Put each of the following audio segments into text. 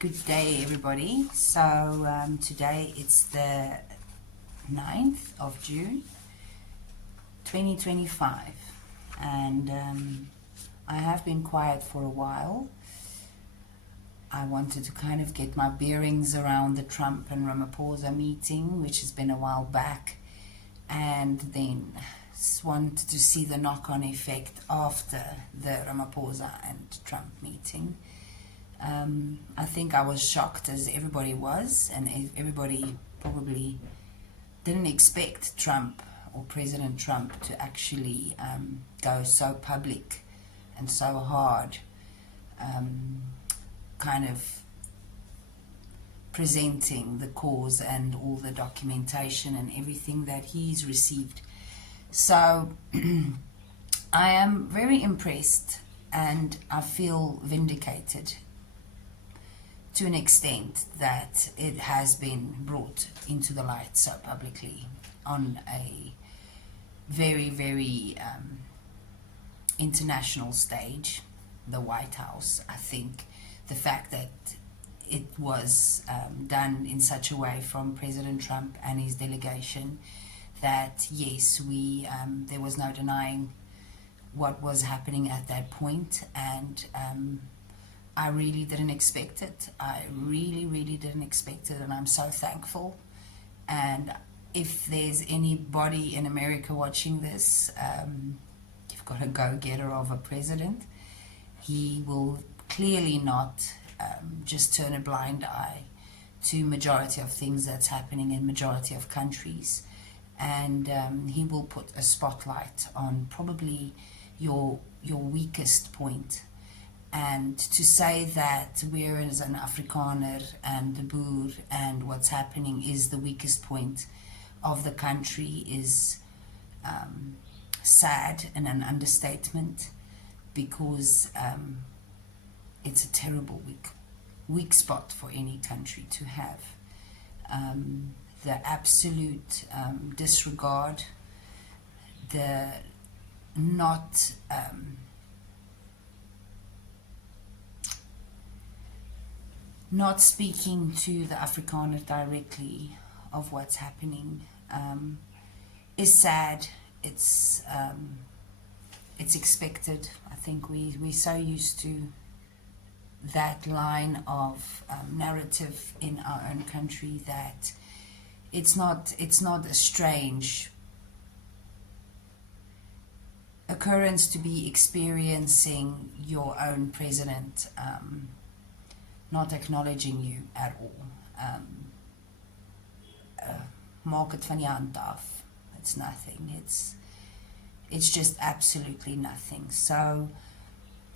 Good day, everybody. So today it's the 9th of June 2025, and I have been quiet for a while. I wanted to kind of get my bearings around the Trump and Ramaphosa meeting, which has been a while back, and then wanted to see the knock-on effect after the Ramaphosa and Trump meeting. I think I was shocked, as everybody was, and everybody probably didn't expect Trump or President Trump to actually go so public and so hard, kind of presenting the cause and all the documentation and everything that he's received. So I am very impressed, and I feel vindicated to an extent that it has been brought into the light so publicly on a very, very international stage, the White House. I think the fact that it was done in such a way from President Trump and his delegation that, yes, there was no denying what was happening at that point, and I really didn't expect it. I really, really didn't expect it, and I'm so thankful. And if there's anybody in America watching this, you've got a go-getter of a president. He will clearly not just turn a blind eye to majority of things that's happening in majority of countries, and he will put a spotlight on probably your weakest point. And to say that we're as an Afrikaner and the boer and what's happening is the weakest point of the country is sad and an understatement, because it's a terrible weak spot for any country to have. The absolute disregard, the not speaking to the Afrikaner directly of what's happening is sad. It's expected. I think we're so used to that line of narrative in our own country that it's not a strange occurrence to be experiencing your own president not acknowledging you at all. Maak het van die hand af. It's nothing. It's just absolutely nothing. So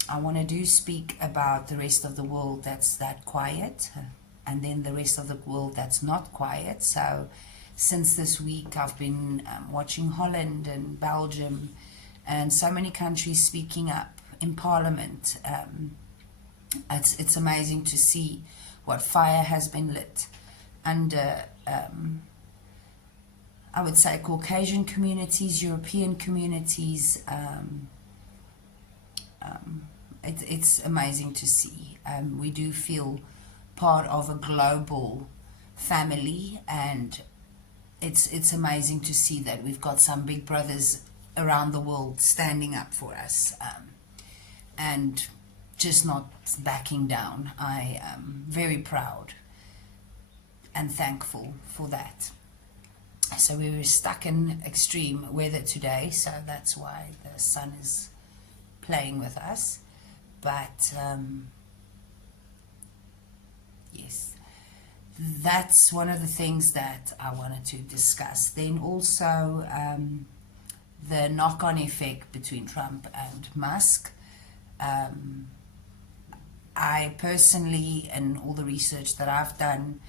I want to speak about the rest of the world that's that quiet, and then the rest of the world that's not quiet. So since this week I've been watching Holland and Belgium and so many countries speaking up in Parliament. It's amazing to see what fire has been lit under, I would say, Caucasian communities, European communities. It's amazing to see. We do feel part of a global family, and it's amazing to see that we've got some big brothers around the world standing up for us, and just not backing down. I am very proud and thankful for that. So we were stuck in extreme weather today, so that's why the sun is playing with us. But yes, that's one of the things that I wanted to discuss. Then also the knock-on effect between Trump and Musk. I personally, and all the research that I've done,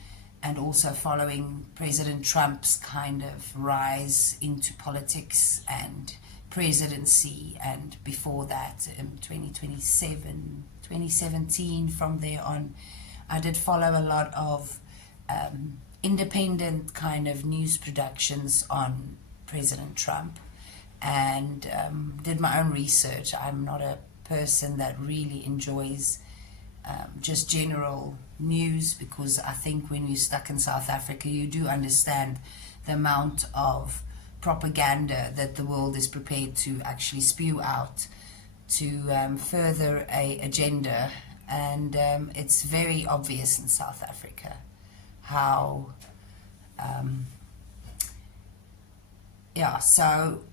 and also following President Trump's kind of rise into politics and presidency, and before that in 2017, from there on, I did follow a lot of independent kind of news productions on President Trump, and did my own research. I'm not a person that really enjoys just general news, because I think when you're stuck in South Africa, you do understand the amount of propaganda that the world is prepared to actually spew out to further a agenda. And it's very obvious in South Africa how so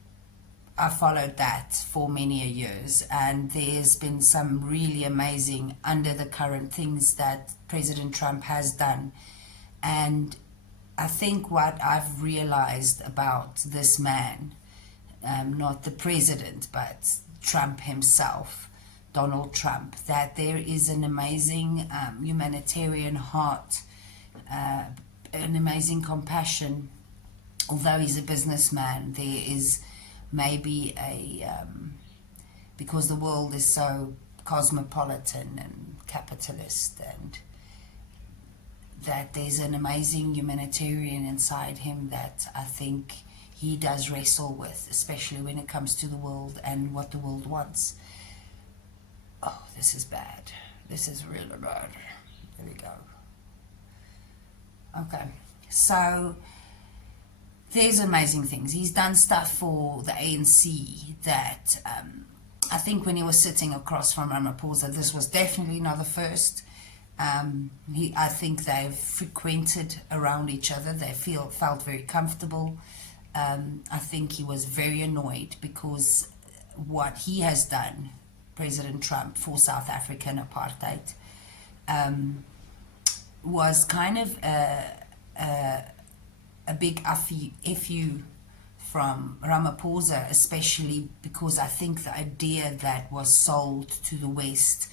I followed that for many years, and there's been some really amazing under the current things that President Trump has done. And I think what I've realized about this man, not the president, but Trump himself, Donald Trump, that there is an amazing humanitarian heart, an amazing compassion. Although he's a businessman, there is maybe because the world is so cosmopolitan and capitalist, and that there's an amazing humanitarian inside him that I think he does wrestle with, especially when it comes to the world and what the world wants. Oh, this is bad. This is really bad. There we go. Okay, so there's amazing things. He's done stuff for the ANC that I think when he was sitting across from Ramaphosa, this was definitely not the first. I think they've frequented around each other. They felt very comfortable. I think he was very annoyed because what he has done, President Trump, for South African apartheid, was kind of a big FU from Ramaphosa, especially because I think the idea that was sold to the West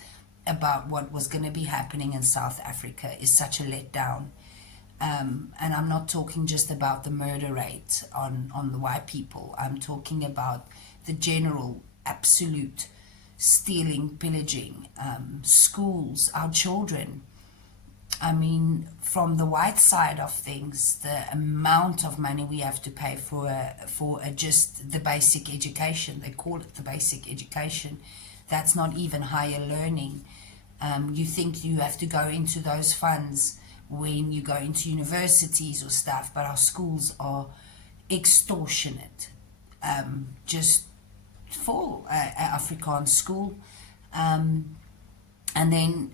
about what was going to be happening in South Africa is such a letdown. And I'm not talking just about the murder rate on the white people. I'm talking about the general, absolute stealing, pillaging, schools, our children. I mean, from the white side of things, the amount of money we have to pay for just the basic education, they call it the basic education, that's not even higher learning. You think you have to go into those funds when you go into universities or stuff, but our schools are extortionate, just for Afrikaans school. And then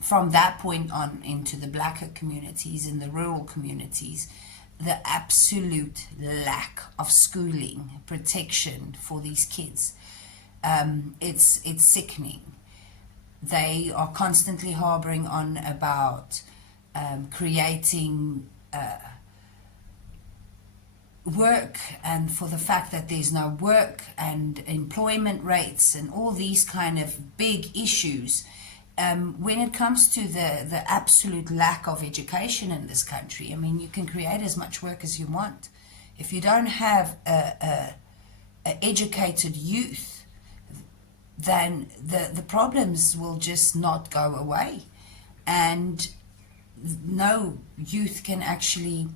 from that point on into the blacker communities and the rural communities, the absolute lack of schooling, protection for these kids, it's sickening. They are constantly harboring on about creating work, and for the fact that there's no work and employment rates and all these kind of big issues. When it comes to the absolute lack of education in this country, I mean, you can create as much work as you want. If you don't have a educated youth, then the problems will just not go away. And no youth can actually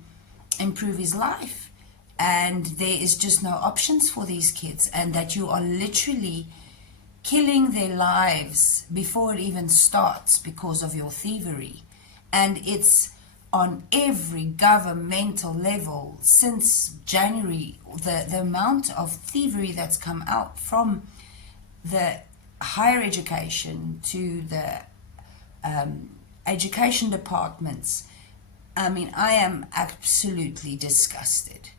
improve his life. And there is just no options for these kids, and that you are literally killing their lives before it even starts because of your thievery. And it's on every governmental level since January, the amount of thievery that's come out from the higher education to the education departments. I mean, I am absolutely disgusted.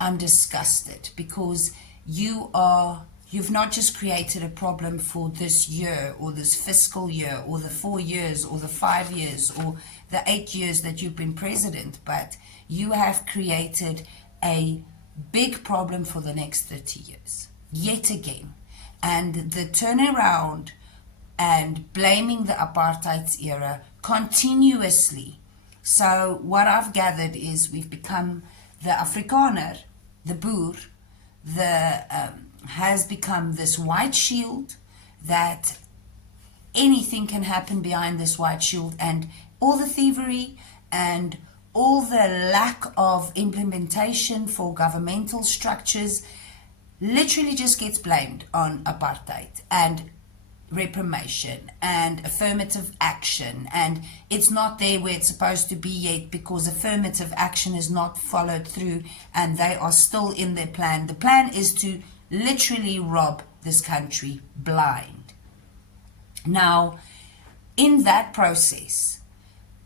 I'm disgusted because you've not just created a problem for this year or this fiscal year or the 4 years or the 5 years or the 8 years that you've been president, but you have created a big problem for the next 30 years, yet again. And the turnaround and blaming the apartheid era continuously. So what I've gathered is we've become the Afrikaner, the boer, has become this white shield, that anything can happen behind this white shield, and all the thievery and all the lack of implementation for governmental structures literally just gets blamed on apartheid. And reprimation and affirmative action, and it's not there where it's supposed to be yet because affirmative action is not followed through and they are still in their plan. The plan is to literally rob this country blind. Now, in that process,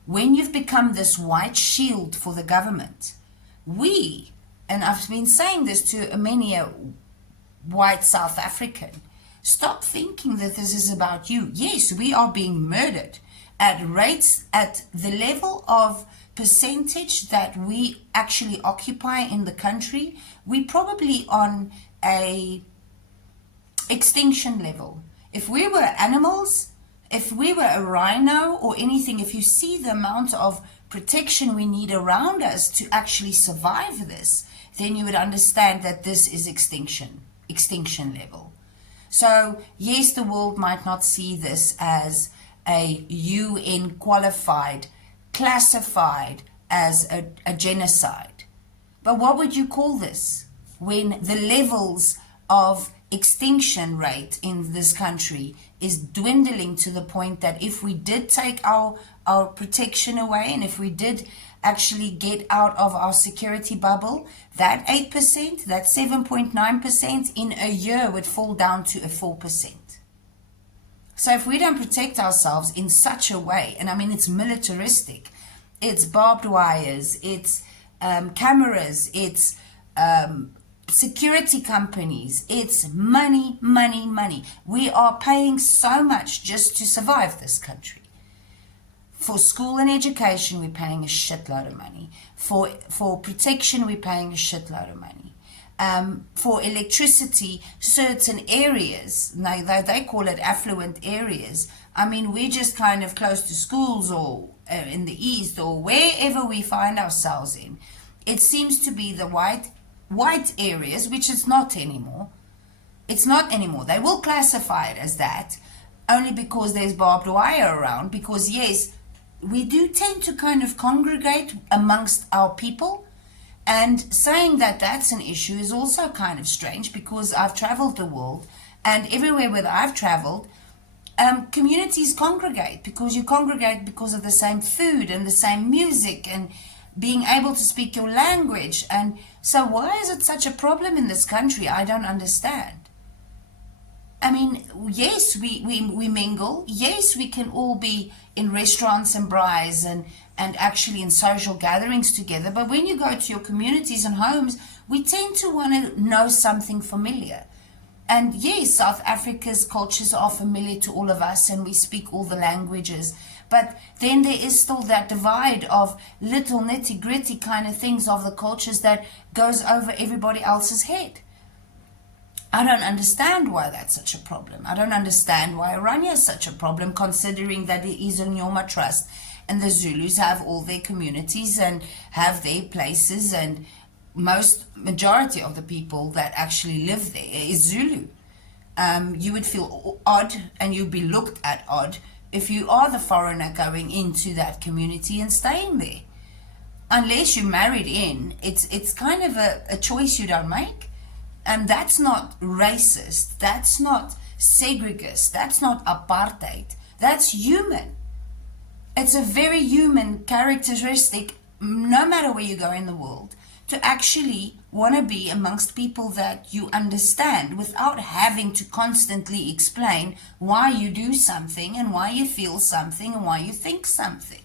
when you've become this white shield for the government, and I've been saying this to many a white South African, stop thinking that this is about you. Yes, we are being murdered at rates, at the level of percentage that we actually occupy in the country. We probably on a extinction level. If we were animals, if we were a rhino or anything, if you see the amount of protection we need around us to actually survive this, then you would understand that this is extinction level. So yes, the world might not see this as a UN qualified, classified as a genocide. But what would you call this when the levels of extinction rate in this country is dwindling to the point that if we did take our protection away, and if we did actually get out of our security bubble, that 8%, that 7.9% in a year would fall down to a 4%. So if we don't protect ourselves in such a way, and I mean it's militaristic, it's barbed wires, it's cameras, it's security companies, it's money, money, money. We are paying so much just to survive this country. For school and education, we're paying a shitload of money. For protection, we're paying a shitload of money. For electricity, certain areas, now they call it affluent areas. I mean, we're just kind of close to schools or in the east or wherever we find ourselves in. It seems to be the white areas, which it's not anymore. It's not anymore. They will classify it as that only because there's barbed wire around, because yes, we do tend to kind of congregate amongst our people, and saying that that's an issue is also kind of strange because I've traveled the world, and everywhere where I've traveled, communities congregate because you congregate because of the same food and the same music and being able to speak your language. And so why is it such a problem in this country? I don't understand. I mean, yes, we mingle. Yes, we can all be in restaurants and braais and actually in social gatherings together. But when you go to your communities and homes, we tend to want to know something familiar. And yes, South Africa's cultures are familiar to all of us and we speak all the languages. But then there is still that divide of little nitty gritty kind of things of the cultures that goes over everybody else's head. I don't understand why that's such a problem. I don't understand why Oranje is such a problem, considering that it is a Nyoma trust and the Zulus have all their communities and have their places, and majority of the people that actually live there is Zulu. You would feel odd and you'd be looked at odd if you are the foreigner going into that community and staying there. Unless you're married in, it's kind of a choice you don't make. And that's not racist, that's not segregist, that's not apartheid, that's human. It's a very human characteristic, no matter where you go in the world, to actually want to be amongst people that you understand without having to constantly explain why you do something and why you feel something and why you think something.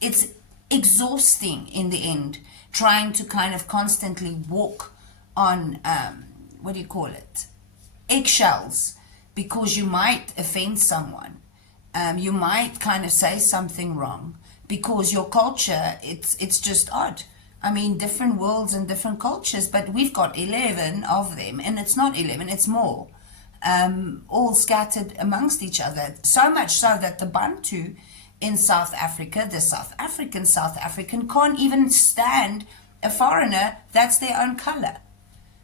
It's exhausting in the end, trying to kind of constantly walk on, eggshells, because you might offend someone. You might kind of say something wrong because your culture, it's just odd. I mean, different worlds and different cultures, but we've got 11 of them, and it's not 11, it's more, all scattered amongst each other. So much so that the Bantu in South Africa, the South African can't even stand a foreigner that's their own color.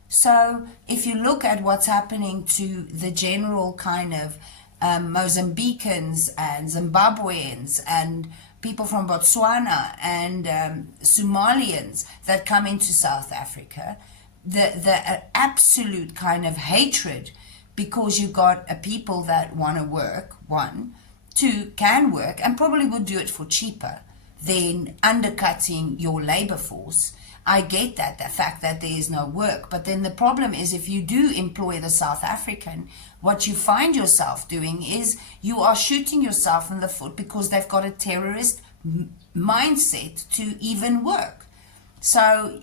So if you look at what's happening to the general kind of Mozambicans and Zimbabweans and people from Botswana and Somalians that come into South Africa, the absolute kind of hatred because you got a people that want to work, one, two, can work, and probably would do it for cheaper than undercutting your labor force. I get that, the fact that there is no work. But then the problem is, if you do employ the South African, what you find yourself doing is you are shooting yourself in the foot, because they've got a terrorist mindset to even work. So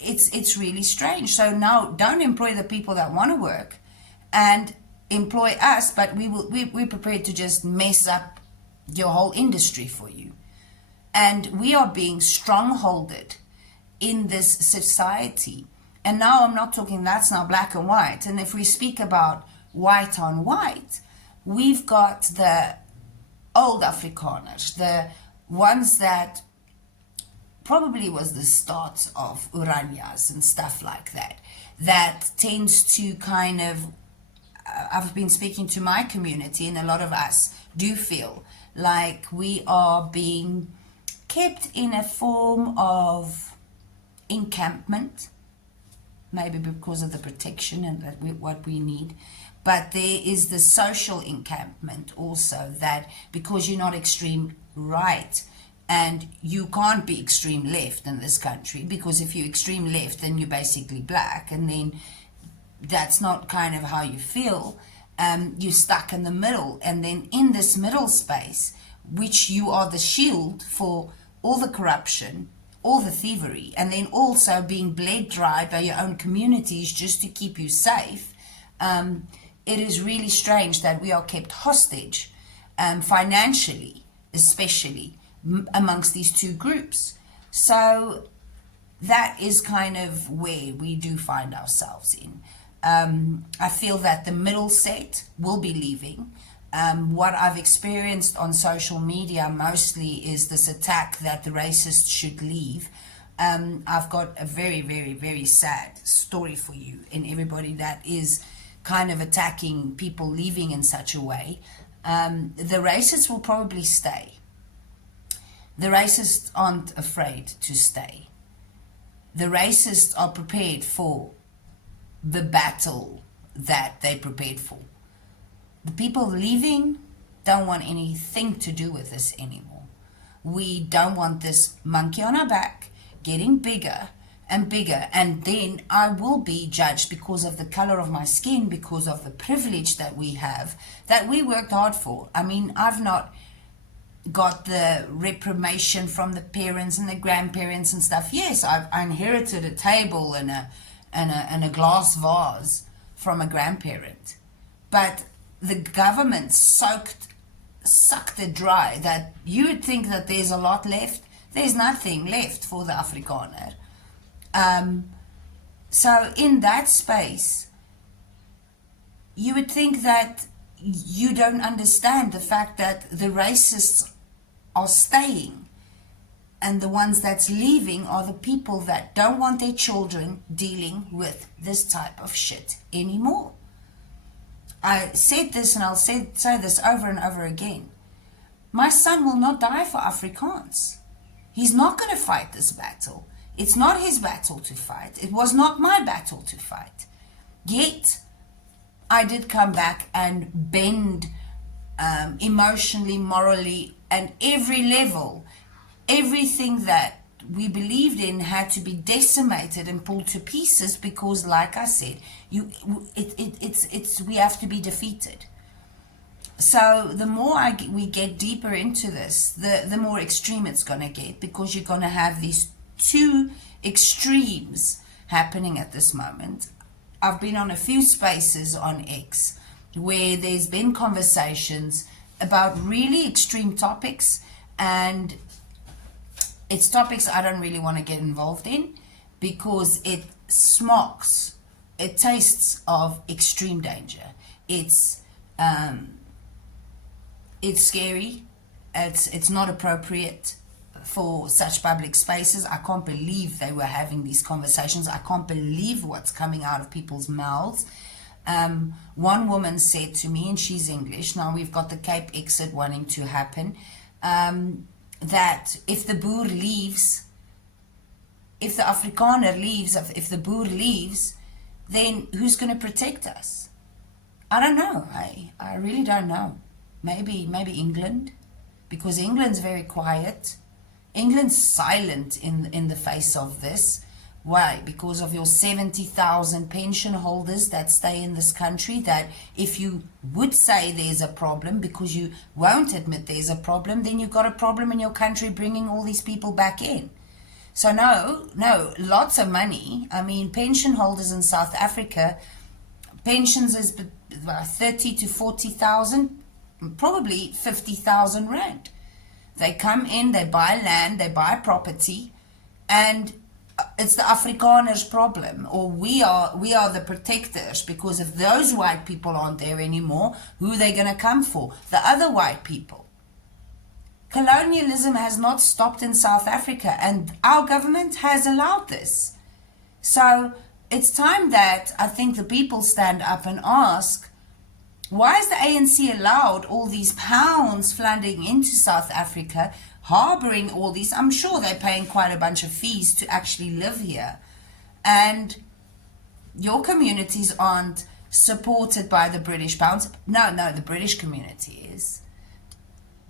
it's really strange. So now don't employ the people that want to work, and employ us, but we're prepared to just mess up your whole industry for you. And we are being strongholded in this society. And now I'm not talking, that's now black and white. And if we speak about white on white, we've got the old Afrikaners, the ones that probably was the start of Oranjas and stuff like that, that tends to kind of, I've been speaking to my community, and a lot of us do feel like we are being kept in a form of encampment, maybe because of the protection and what we need. But there is the social encampment also, that because you're not extreme right, and you can't be extreme left in this country, because if you're extreme left, then you're basically black, and then that's not kind of how you feel. You're stuck in the middle, and then in this middle space, which you are the shield for all the corruption, all the thievery, and then also being bled dry by your own communities just to keep you safe. It is really strange that we are kept hostage, financially, especially amongst these two groups. So that is kind of where we do find ourselves in. I feel that the middle set will be leaving. What I've experienced on social media mostly is this attack that the racists should leave. I've got a very, very, very sad story for you, and everybody that is kind of attacking people leaving in such a way. The racists will probably stay. The racists aren't afraid to stay. The racists are prepared for the battle that they prepared for. The people leaving don't want anything to do with this anymore. We don't want this monkey on our back getting bigger and bigger, and then I will be judged because of the color of my skin, because of the privilege that we have, that we worked hard for. I mean, I've not got the reprobation from the parents and the grandparents and stuff. Yes, I inherited a table and a glass vase from a grandparent, but the government sucked it dry, that you would think that there's a lot left. There's nothing left for the Afrikaner. So in that space, you would think that you don't understand the fact that the racists are staying, and the ones that's leaving are the people that don't want their children dealing with this type of shit anymore. I said this, and I'll say this over and over again. My son will not die for Afrikaans. He's not going to fight this battle. It's not his battle to fight. It was not my battle to fight. Yet, I did come back and bend emotionally, morally, and every level. Everything that we believed in had to be decimated and pulled to pieces, because, like I said, we have to be defeated. So the more we get deeper into this, the more extreme it's going to get, because you're going to have these two extremes happening at this moment. I've been on a few spaces on X where there's been conversations about really extreme topics, and it's topics I don't really want to get involved in, because it tastes of extreme danger. It's scary. It's not appropriate for such public spaces. I can't believe they were having these conversations. I can't believe what's coming out of people's mouths. One woman said to me, and she's English, now we've got the Cape exit wanting to happen, that if the boer leaves, if the Afrikaner leaves, if the boer leaves, then who's going to protect us? I don't know. I really don't know. Maybe England, because England's very quiet. England's silent in the face of this. Why? Because of your 70,000 pension holders that stay in this country, that if you would say there's a problem, because you won't admit there's a problem, then you've got a problem in your country bringing all these people back in. So no, lots of money. I mean, pension holders in South Africa, pensions is 30 to 40,000, probably 50,000 rand. They come in, they buy land, they buy property, and it's the Afrikaners problem, or we are the protectors, because if those white people aren't there anymore, who are they going to come for? The other white people. Colonialism has not stopped in South Africa, and our government has allowed this. So it's time that I think the people stand up and ask, why is the ANC allowed all these pounds flooding into South Africa, harboring all these? I'm sure they're paying quite a bunch of fees to actually live here. And your communities aren't supported by the British pounds. No, the British community is.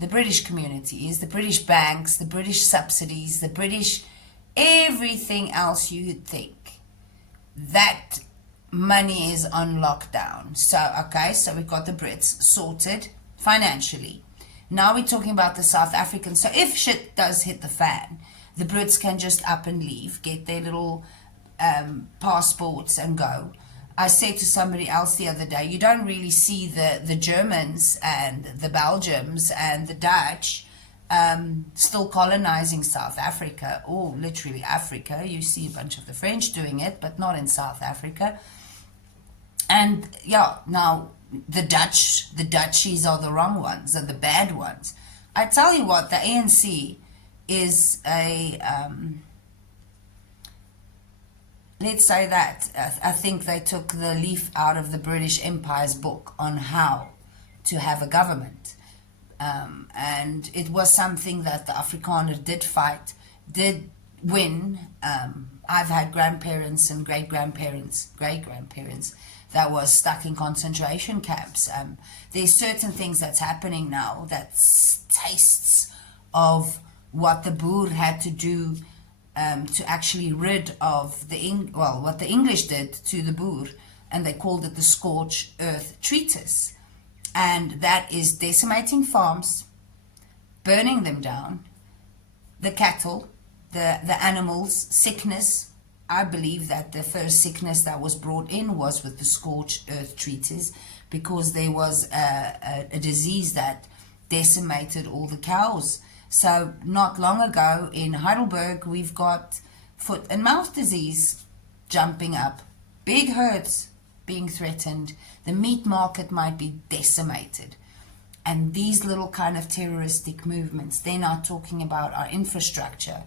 The British community is, the British banks, the British subsidies, the British, everything else you'd think. That money is on lockdown. So, okay, so we've got the Brits sorted financially. Now we're talking about the South Africans. So if shit does hit the fan, the Brits can just up and leave, get their little passports and go. I said to somebody else the other day, you don't really see the Germans and the Belgians and the Dutch still colonizing South Africa, or literally Africa. You see a bunch of the French doing it, but not in South Africa. And yeah, now the Dutchies are the wrong ones, are the bad ones. I tell you what, the ANC is a... let's say that I think they took the leaf out of the British Empire's book on how to have a government. And it was something that the Afrikaner did fight, did win. I've had grandparents and great-grandparents that was stuck in concentration camps. There's certain things that's happening now that's tastes of what the Boer had to do to actually rid of what the English did to the Boer, and they called it the Scorched Earth Treatise. And that is decimating farms, burning them down, the cattle, the animals, sickness. I believe that the first sickness that was brought in was with the Scorched Earth Treatise, because there was a disease that decimated all the cows. So not long ago in Heidelberg, we've got foot and mouth disease jumping up, big herds being threatened, the meat market might be decimated. And these little kind of terroristic movements, they're not talking about our infrastructure.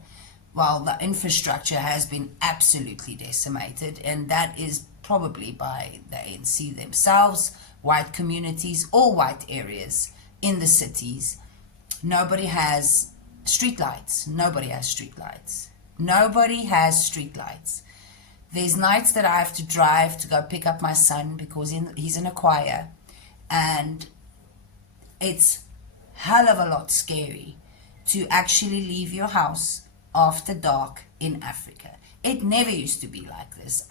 Well, the infrastructure has been absolutely decimated, and that is probably by the ANC themselves, white communities, all white areas in the cities. Nobody has streetlights. Nobody has streetlights. Nobody has streetlights. There's nights that I have to drive to go pick up my son because he's in a choir, and it's hell of a lot scary to actually leave your house after dark in Africa. It never used to be like this.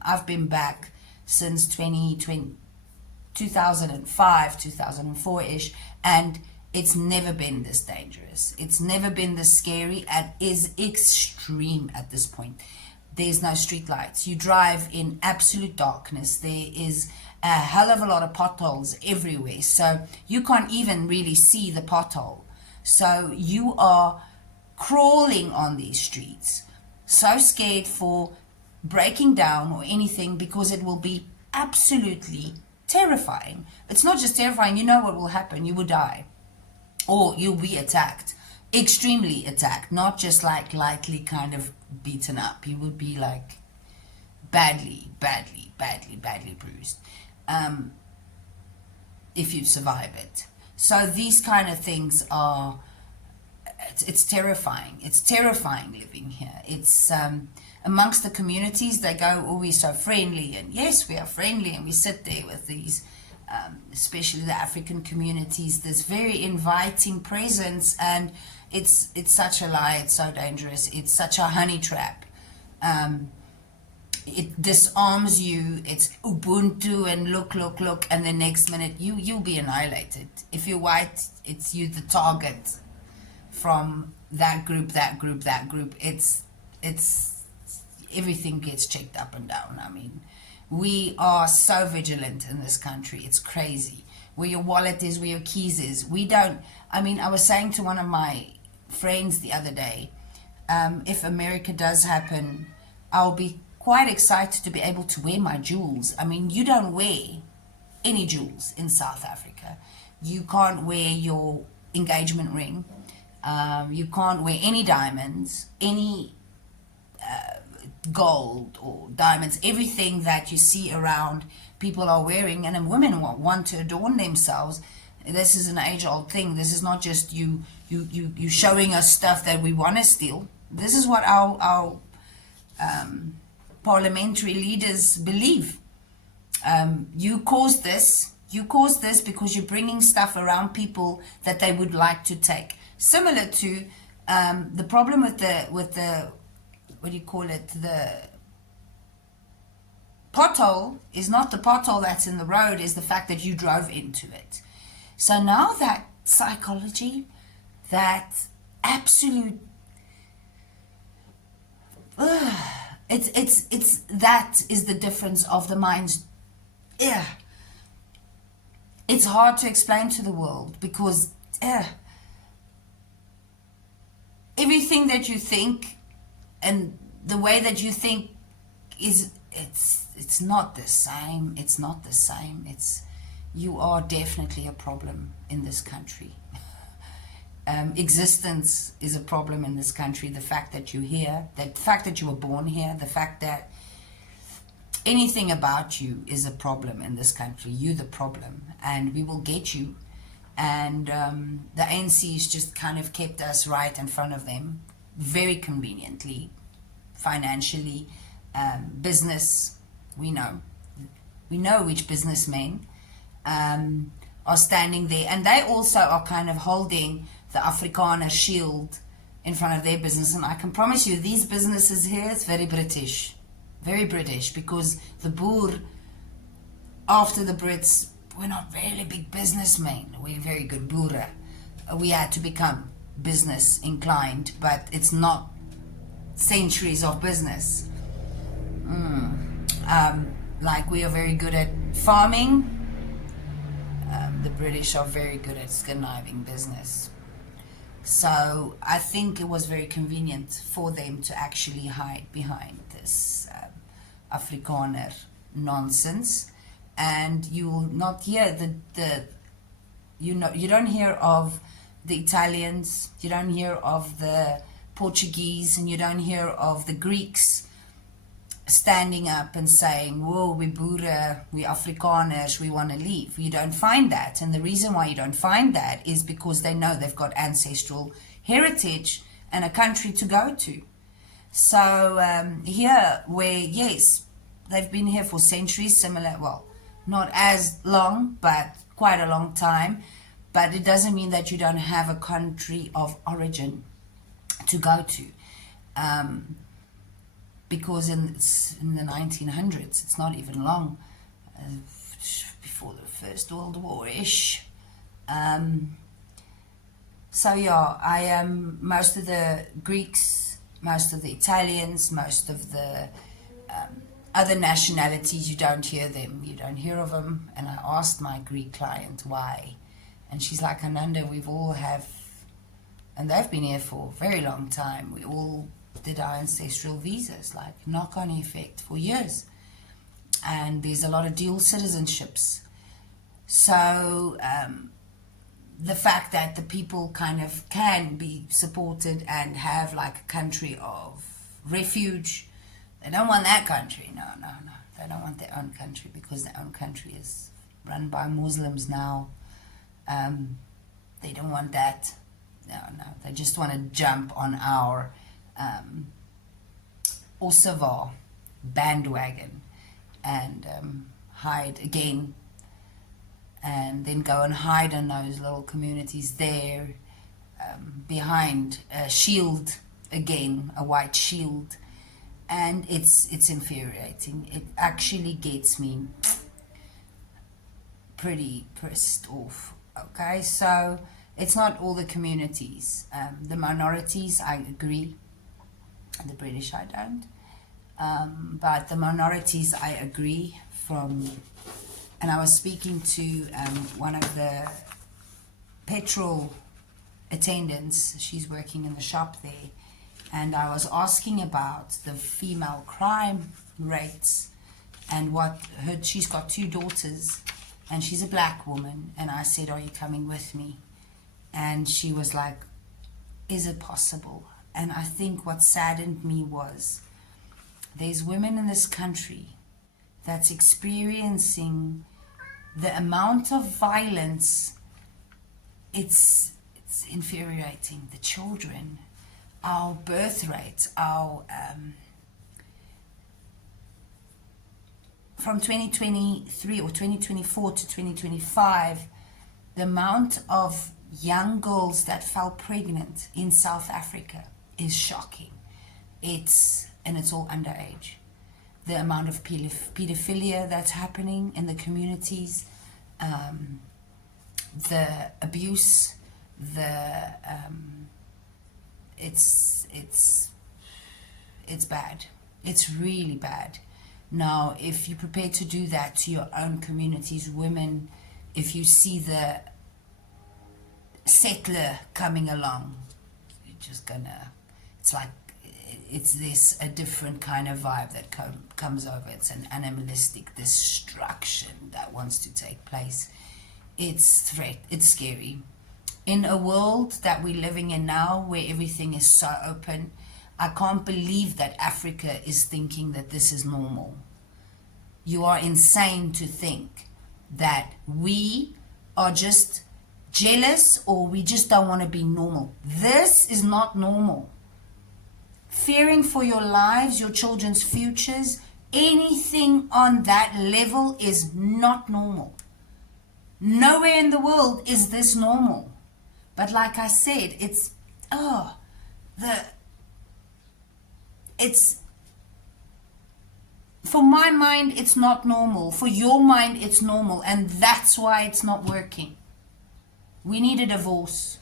I've been back since 2005, 2004-ish, and it's never been this dangerous. It's never been this scary, and is extreme at this point. There's no street lights. You drive in absolute darkness. There is a hell of a lot of potholes everywhere, so you can't even really see the pothole. So you are crawling on these streets, so scared for breaking down or anything, because it will be absolutely terrifying. It's not just terrifying, you know what will happen. You will die, or you'll be attacked, extremely attacked, not just like lightly kind of beaten up. You would be like badly bruised if you survive it. So these kind of things are, it's terrifying. It's terrifying living here. It's amongst the communities, they go, oh, we're so friendly, and yes, we are friendly, and we sit there with these especially the African communities, this very inviting presence, and it's such a lie. It's so dangerous. It's such a honey trap. It disarms you. It's Ubuntu and look, and the next minute you'll be annihilated. If you're white, it's you the target from that group. It's everything gets checked up and down. I mean, we are so vigilant in this country. It's crazy. Where your wallet is, where your keys is. We don't. I mean, I was saying to one of my friends the other day, if America does happen, I'll be quite excited to be able to wear my jewels. I mean, you don't wear any jewels in South Africa. You can't wear your engagement ring. You can't wear any diamonds, any gold or diamonds. Everything that you see around, people are wearing, and women want to adorn themselves. This is an age-old thing. This is not just you showing us stuff that we want to steal. This is what our parliamentary leaders believe. You caused this because you're bringing stuff around people that they would like to take. Similar to the problem with the what do you call it? The pothole is not the pothole that's in the road, is the fact that you drove into it. So now that psychology, that absolute it's that is the difference of the minds. Yeah, it's hard to explain to the world because everything that you think and the way that you think is it's not the same. It's not the same. You are definitely a problem in this country. Existence is a problem in this country. The fact that you're here, the fact that you were born here, the fact that anything about you is a problem in this country. You're the problem, and we will get you. And the ANC's just kind of kept us right in front of them, very conveniently, financially, business. We know which businessmen are standing there, and they also are kind of holding the Afrikaner shield in front of their business. And I can promise you, these businesses here, it's very British, because the boer, after the Brits, we're not really big businessmen. We're very good boere. We had to become business inclined, but it's not centuries of business. Like we are very good at farming. The British are very good at conniving business. So I think it was very convenient for them to actually hide behind this Afrikaner nonsense. And you will not hear you don't hear of the Italians, you don't hear of the Portuguese, and you don't hear of the Greeks standing up and saying, whoa, we boere, we Afrikaners, we want to leave. You don't find that. And the reason why you don't find that is because they know they've got ancestral heritage and a country to go to. So here, where, yes, they've been here for centuries, similar, well, not as long, but quite a long time. But it doesn't mean that you don't have a country of origin to go to. Because in the 1900s, it's not even long, before the First World War-ish. So yeah, I am most of the Greeks, most of the Italians, most of the other nationalities, you don't hear them, you don't hear of them. And I asked my Greek client why, and she's like, Ananda, we've all have, and they've been here for a very long time, we all did our ancestral visas, like knock-on effect for years. And there's a lot of dual citizenships. So the fact that the people kind of can be supported and have like a country of refuge, they don't want that country. No. They don't want their own country because their own country is run by Muslims now. They don't want that. No. They just want to jump on our Osava bandwagon and hide again. and then go and hide in those little communities there, behind a shield, again, a white shield. And it's infuriating. It actually gets me pretty pissed off. Okay, so it's not all the communities. The minorities, I agree. The British, I don't. But the minorities, I agree. And I was speaking to one of the petrol attendants. She's working in the shop there. And I was asking about the female crime rates and she's got 2 daughters and she's a black woman. And I said, are you coming with me? And she was like, is it possible? And I think what saddened me was there's women in this country that's experiencing the amount of violence. It's infuriating. The children, our birth rates, from 2023 or 2024 to 2025, the amount of young girls that fell pregnant in South Africa is shocking. It's all underage. The amount of pedophilia that's happening in the communities, the abuse, it's bad. It's really bad. Now, if you're prepared to do that to your own communities, women, if you see the settler coming along, you're just gonna, it's a different kind of vibe that comes over. It's an animalistic destruction that wants to take place. It's scary. In a world that we're living in now, where everything is so open, I can't believe that Africa is thinking that this is normal. You are insane to think that we are just jealous or we just don't want to be normal. This is not normal. Fearing for your lives, your children's futures, anything on that level is not normal. Nowhere in the world is this normal. But like I said, for my mind, it's not normal. For your mind, it's normal. And that's why it's not working. We need a divorce.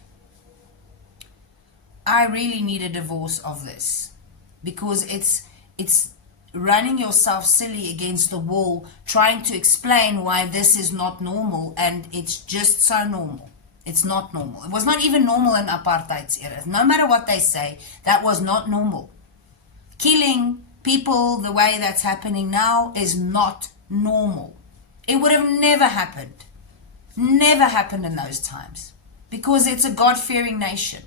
I really need a divorce of this. Because it's running yourself silly against the wall, trying to explain why this is not normal. And it's just so normal. It's not normal. It was not even normal in apartheid's era. No matter what they say, that was not normal. Killing people the way that's happening now is not normal. It would have never happened. Never happened in those times. Because it's a God-fearing nation.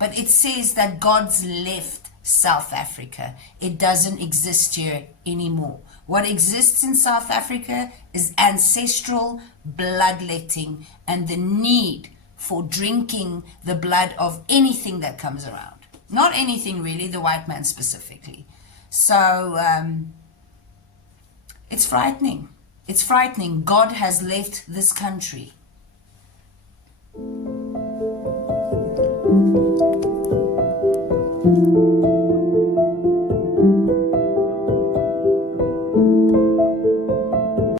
But it says that God's left South Africa. It doesn't exist here anymore. What exists in South Africa is ancestral bloodletting and the need for drinking the blood of anything that comes around. Not anything really, the white man specifically. So it's frightening. It's frightening. God has left this country.